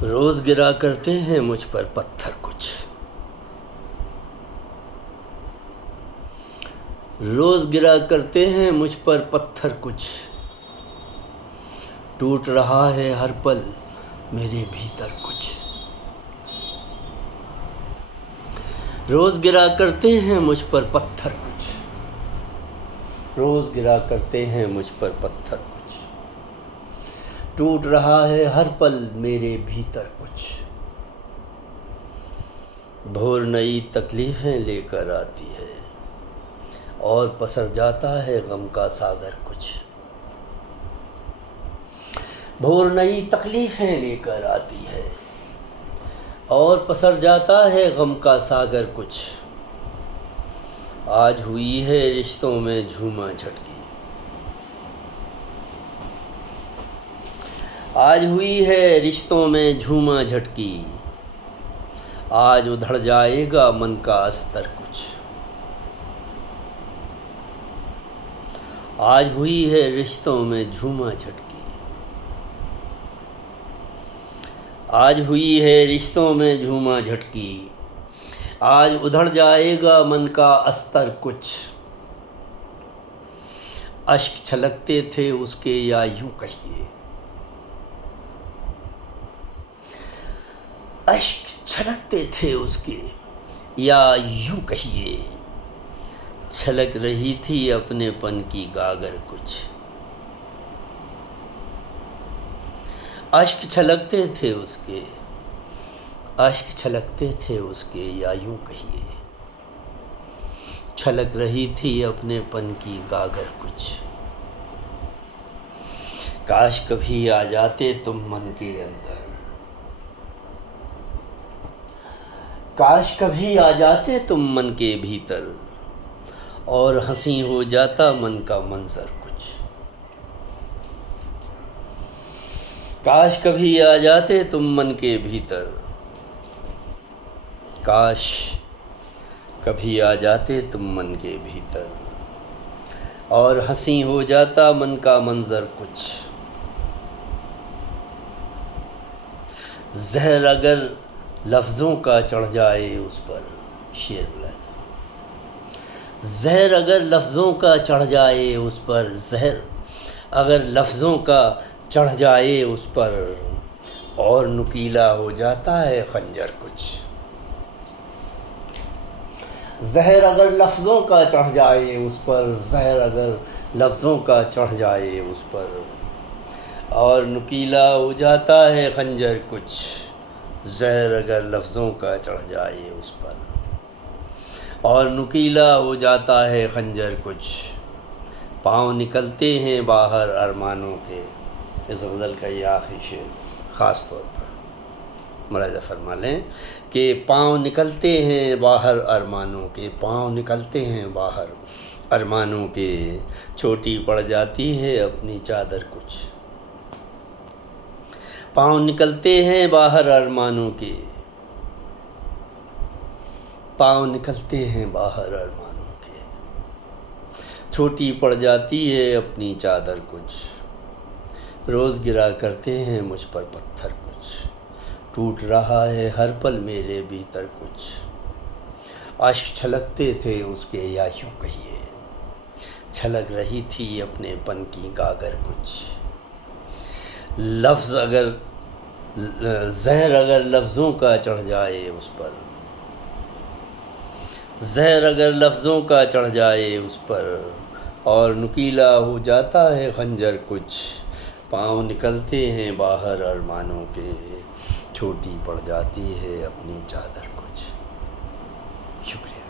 روز گرا کرتے ہیں مجھ پر پتھر کچھ، روز گرا کرتے ہیں مجھ پر پتھر کچھ، ٹوٹ رہا ہے ہر پل میرے بھیتر کچھ۔ روز گرا کرتے ہیں مجھ پر پتھر کچھ، روز گرا کرتے ہیں مجھ پر پتھر کچھ، ٹوٹ رہا ہے ہر پل میرے بھیتر کچھ۔ بھور نئی تکلیفیں لے کر آتی ہے اور پسر جاتا ہے غم کا ساگر کچھ۔ بھور نئی تکلیفیں لے کر آتی ہے اور پسر جاتا ہے غم کا ساگر کچھ۔ آج ہوئی ہے رشتوں میں جھوما جھٹکی، آج ہوئی ہے رشتوں میں جھوما جھٹکی، آج ادھڑ جائے گا من کا استر کچھ۔ آج ہوئی ہے رشتوں میں جھوما جھٹکی، آج ہوئی ہے رشتوں میں جھوما جھٹکی، آج ادھڑ جائے گا من کا استر کچھ۔ اشک چھلکتے تھے اس کے یا یوں کہیے، اشک چھلکتے تھے اس کے یا یوں کہیے، چھلک رہی تھی اپنے پن کی گاگر کچھ۔ اشک چھلکتے تھے اس کے، اشک چھلکتے تھے اس کے یا یوں کہیے، چھلک رہی تھی اپنے پن کی گاگر کچھ۔ کاش کبھی آ جاتے تم من کے اندر، کاش کبھی آ جاتے تم من کے بھیتر، اور ہنسی ہو جاتا من کا منظر کچھ۔ کاش کبھی آ جاتے تم من کے بھیتر، کاش کبھی آ جاتے تم من کے بھیتر، اور ہنسی ہو جاتا من کا منظر کچھ۔ زہر اگر لفظوں کا چڑھ جائے اس پر، شعر ہے، زہر اگر لفظوں کا چڑھ جائے اس پر، زہر اگر لفظوں کا چڑھ جائے اس پر، اور نکیلا ہو جاتا ہے خنجر کچھ۔ زہر اگر لفظوں کا چڑھ جائے اس پر، زہر اگر لفظوں کا چڑھ جائے اس پر، اور نکیلا ہو جاتا ہے خنجر کچھ۔ زہر اگر لفظوں کا چڑھ جائے اس پر، اور نکیلا ہو جاتا ہے خنجر کچھ۔ پاؤں نکلتے ہیں باہر ارمانوں کے، اس غزل کا یہ آخری شعر خاص طور پر ملاحظہ فرما لیں کہ پاؤں نکلتے ہیں باہر ارمانوں کے، پاؤں نکلتے ہیں باہر ارمانوں کے، چھوٹی پڑ جاتی ہے اپنی چادر کچھ۔ پاؤں نکلتے ہیں باہر ارمانوں کے، پاؤں نکلتے ہیں باہر ارمانوں کے، چھوٹی پڑ جاتی ہے اپنی چادر کچھ۔ روز گرا کرتے ہیں مجھ پر پتھر کچھ، ٹوٹ رہا ہے ہر پل میرے بھیتر کچھ۔ اشک چھلکتے تھے اس کے یا یوں کہیے، چھلک رہی تھی اپنے پن کی گاگر کچھ۔ لفظ اگر زہر اگر لفظوں کا چڑھ جائے اس پر، زہر اگر لفظوں کا چڑھ جائے اس پر، اور نکیلا ہو جاتا ہے خنجر کچھ۔ پاؤں نکلتے ہیں باہر ارمانوں کے، چھوٹی پڑ جاتی ہے اپنی چادر کچھ۔ شکریہ۔